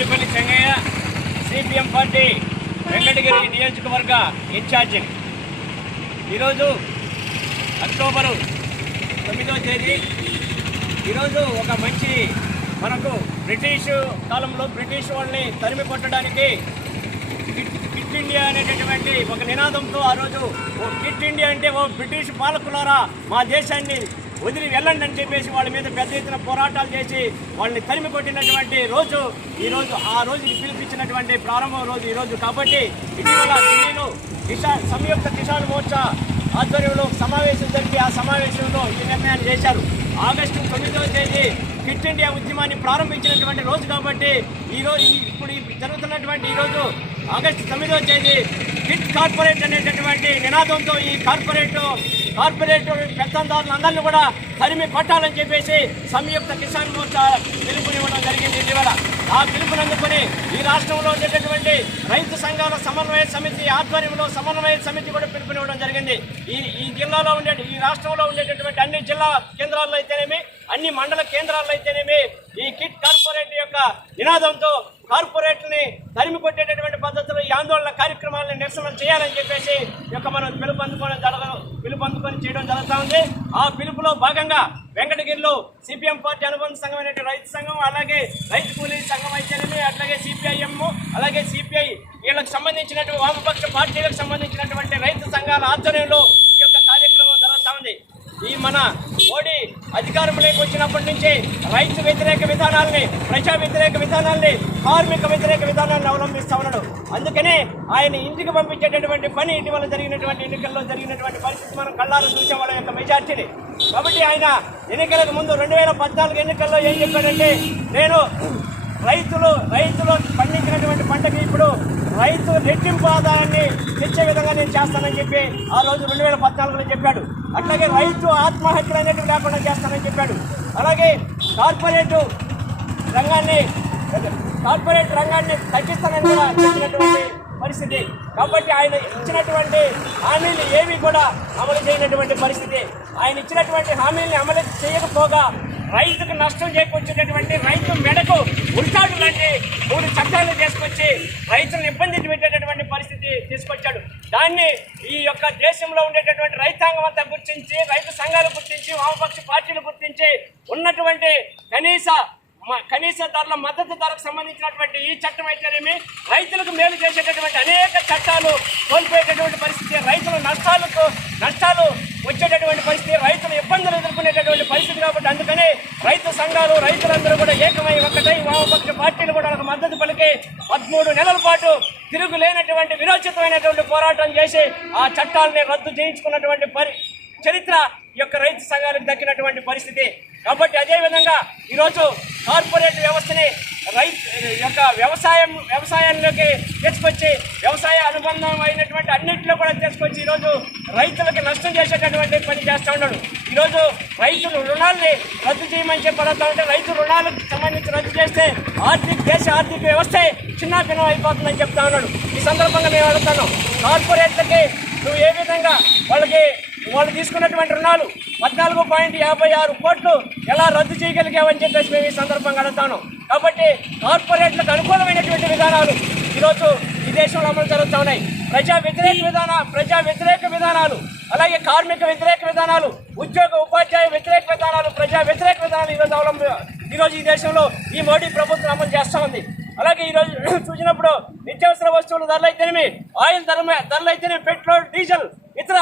గొడ్డిపల్లి Chengaiah, CPM party Venkatagiri నియోజకవర్గ incharge. ఈరోజు October 9వ తేదీ. ఈరోజు ఒక మంచి మనకు బ్రిటిష్ కాలంలో బ్రిటిష్ వాళ్ళని తరిమి కొట్టడానికి కిట్ ఇండియా అనేటటువంటి ఒక నినాదంతో ఆ రోజు కిట్ ఇండియా అంటే ఓ బ్రిటిష్ పాలకులారా మా దేశాన్ని వదిలి వెళ్ళండి అని చెప్పేసి వాళ్ళ మీద పెద్ద ఎత్తున పోరాటాలు చేసి వాళ్ళని తరిమి కొట్టినటువంటి రోజు ఈరోజు. ఆ రోజుకి పిలిపించినటువంటి ప్రారంభం రోజు ఈరోజు. కాబట్టి ఇటీవల ఢిల్లీలో సంయుక్త కిసాన్ మోర్చా ఆధ్వర్యంలో సమావేశం జరిపి ఆ సమావేశంలో ఈ నిర్ణయాన్ని చేశారు. ఆగస్టు 9వ తేదీ కిట్ ఇండియా ఉద్యమాన్ని ప్రారంభించినటువంటి రోజు. కాబట్టి ఈరోజు ఇప్పుడు జరుగుతున్నటువంటి ఈరోజు ఆగస్టు 9వ తేదీ కిట్ కార్పొరేట్ అనేటటువంటి నినాదంతో ఈ కార్పొరేట్ పెత్తందారులందరినీ కూడా తరిమి కొట్టాలని చెప్పేసి సంయుక్త కిసాన్ మోర్చా పిలుపునివ్వడం జరిగింది ఇటీవల. ఆ పిలుపునందుకుని ఈ రాష్ట్రంలో ఉండేటటువంటి రైతు సంఘాల సమన్వయ సమితి ఆధ్వర్యంలో సమన్వయ సమితి కూడా పిలుపునివ్వడం జరిగింది. ఈ జిల్లాలో ఈ రాష్ట్రంలో ఉండేటటువంటి అన్ని జిల్లా కేంద్రాల్లో అయితేనేమి, అన్ని మండల కేంద్రాల్లో అయితేనేమి ఈ కిట్ కార్పొరేట్ యొక్క నినాదంతో కార్పొరేట్ని తరిమి కొట్టేటటువంటి పద్ధతిలో ఈ ఆందోళన కార్యక్రమాలను నిరసన చేయాలని చెప్పేసి మనం పిలుపుని చేయడం జరుగుతూ ఉంది. ఆ పిలుపులో భాగంగా వెంకటగిరిలో సిపిఎం పార్టీ అనుబంధ సంఘం అనే రైతు సంఘం, అలాగే రైతు కూలీ సంఘం అయితేనేమి, అట్లాగే సిపిఐఎం, అలాగే సిపిఐ వీళ్ళకి సంబంధించినటువంటి వామపక్ష పార్టీలకు సంబంధించినటువంటి రైతు సంఘాల ఆధ్వర్యంలో ఈ యొక్క కార్యక్రమం జరుగుతూ ఉంది. ఈ మన మోడీ అధికారంలోకి వచ్చినప్పటి నుంచి రైతు వ్యతిరేక విధానాల్ని, ప్రజా వ్యతిరేక విధానాల్ని, కార్మిక వ్యతిరేక విధానాన్ని అవలంబిస్తూ ఉన్నాడు. అందుకనే ఆయన ఇంటికి పంపించేటటువంటి పని ఇటీవల జరిగినటువంటి ఎన్నికల్లో జరిగినటువంటి పరిస్థితి మనం కళ్ళారు చూసే వాళ్ళ యొక్క మెజార్టీని. కాబట్టి ఆయన ఎన్నికలకు ముందు 2014 ఎన్నికల్లో ఏం చెప్పాడంటే, నేను రైతులు పండించినటువంటి పంటకి ఇప్పుడు రైతు రెట్టింపు ఆదాయాన్ని తెచ్చే విధంగా నేను చేస్తానని చెప్పి ఆ రోజు 2014లో చెప్పాడు. అట్లాగే రైతు ఆత్మహత్యలు అనేటివి లేకుండా చేస్తానని చెప్పాడు. అలాగే కార్పొరేట్ రంగాన్ని తగ్గిస్తానని కూడా చెప్పినటువంటి పరిస్థితి. కాబట్టి ఆయన ఇచ్చినటువంటి హామీలు ఏవి కూడా అమలు చేయనటువంటి పరిస్థితి. ఆయన ఇచ్చినటువంటి హామీల్ని అమలు చేయకపోగా రైతుకు నష్టం చేకూర్చేటటువంటి రైతు మెడకు ఉల్టాడు లాంటి 3 చట్టాలను తీసుకొచ్చి రైతులను ఇబ్బంది పెట్టేటటువంటి పరిస్థితి తీసుకొచ్చాడు. దాన్ని ఈ యొక్క దేశంలో ఉండేటటువంటి రైతాంగం అంతా గుర్తించి, రైతు సంఘాలు గుర్తించి, వామపక్ష పార్టీలు గుర్తించి ఉన్నటువంటి కనీస ధరల మద్దతు ధరకు సంబంధించినటువంటి ఈ చట్టం అయితేనేమి, రైతులకు మేలు చేసేటటువంటి అనేక చట్టాలు కోల్పోయేటటువంటి పరిస్థితి, రైతుల నష్టాలు వచ్చేటటువంటి పరిస్థితి, రైతులు ఇబ్బందులు ఎదుర్కొనేటటువంటి పరిస్థితి. కాబట్టి అందుకని రైతు సంఘాలు, రైతులందరూ కూడా ఏకమై ఒకటై వామపక్ష పార్టీలు కూడా ఒక మద్దతు పలికి 13 నెలల పాటు తిరుగులేనటువంటి విరోచితమైనటువంటి పోరాటం చేసి ఆ చట్టాలని రద్దు చేయించుకున్నటువంటి చరిత్ర ఈ యొక్క రైతు సంఘాలకు దక్కినటువంటి పరిస్థితి. కాబట్టి అదేవిధంగా ఈరోజు కార్పొరేట్ వ్యవస్థని వ్యవసాయంలోకి తీసుకొచ్చి, వ్యవసాయ అనుబంధం అయినటువంటి అన్నింటిలో కూడా తీసుకొచ్చి ఈరోజు రైతులకు నష్టం చేసేటటువంటి పని చేస్తూ ఉన్నాడు. ఈరోజు రైతులు రుణాలని రద్దు చేయమని చెప్పి అడుగుతూ ఉంటే, రైతు రుణాలకు సంబంధించి రద్దు చేస్తే దేశ ఆర్థిక వ్యవస్థ చిన్నాభిన్నం అయిపోతుందని చెప్తా ఉన్నాడు. ఈ సందర్భంగా మేము అడుగుతాను, కార్పొరేట్లకి నువ్వు ఏ విధంగా వాళ్ళు తీసుకున్నటువంటి రుణాలు 14.56 కోట్లు ఎలా రద్దు చేయగలిగావని చెప్పేసి మేము ఈ సందర్భంగా అడుగుతాను. కాబట్టి కార్పొరేట్లకు అనుకూలమైనటువంటి విధానాలు ఈరోజు ఈ దేశంలో అమలు జరుగుతూ ఉన్నాయి. ప్రజా వ్యతిరేక విధానాలు, అలాగే కార్మిక వ్యతిరేక విధానాలు, ఉపాధ్యాయ వ్యతిరేక విధానాలు, ప్రజా వ్యతిరేక విధానాలు ఈరోజు ఈ దేశంలో ఈ మోడీ ప్రభుత్వం అమలు చేస్తూ ఉంది. అలాగే ఈరోజు చూసినప్పుడు నిత్యావసర వస్తువుల ధరలు అయితేనేమి, ఆయిల్ ధరలు అయితేనేమి, పెట్రోల్, డీజిల్, ఇతర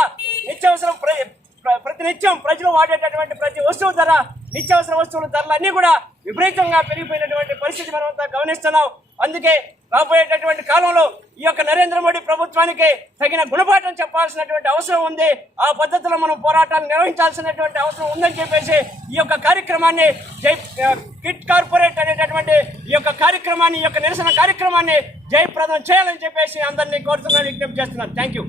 నిత్యావసరం ప్రతినిత్యం ప్రజలు వాడేటటువంటి ప్రతి వస్తువు ధర, నిత్యావసర వస్తువుల ధరలు అన్నీ కూడా విపరీతంగా పెరిగిపోయినటువంటి పరిస్థితి మనం అంతా గమనిస్తున్నాం. అందుకే రాబోయేటటువంటి కాలంలో ఈ యొక్క నరేంద్ర మోడీ ప్రభుత్వానికి తగిన గుణపాఠం చెప్పాల్సినటువంటి అవసరం ఉంది. ఆ పద్ధతిలో మనం పోరాటాలు నిర్వహించాల్సినటువంటి అవసరం ఉందని చెప్పేసి ఈ యొక్క కార్యక్రమాన్ని కిట్ కార్పొరేట్ అనేటటువంటి ఈ యొక్క నిరసన కార్యక్రమాన్ని జయప్రదం చేయాలని చెప్పేసి అందరినీ కోరుతున్నాను, విజ్ఞప్తి చేస్తున్నాను. Thank you.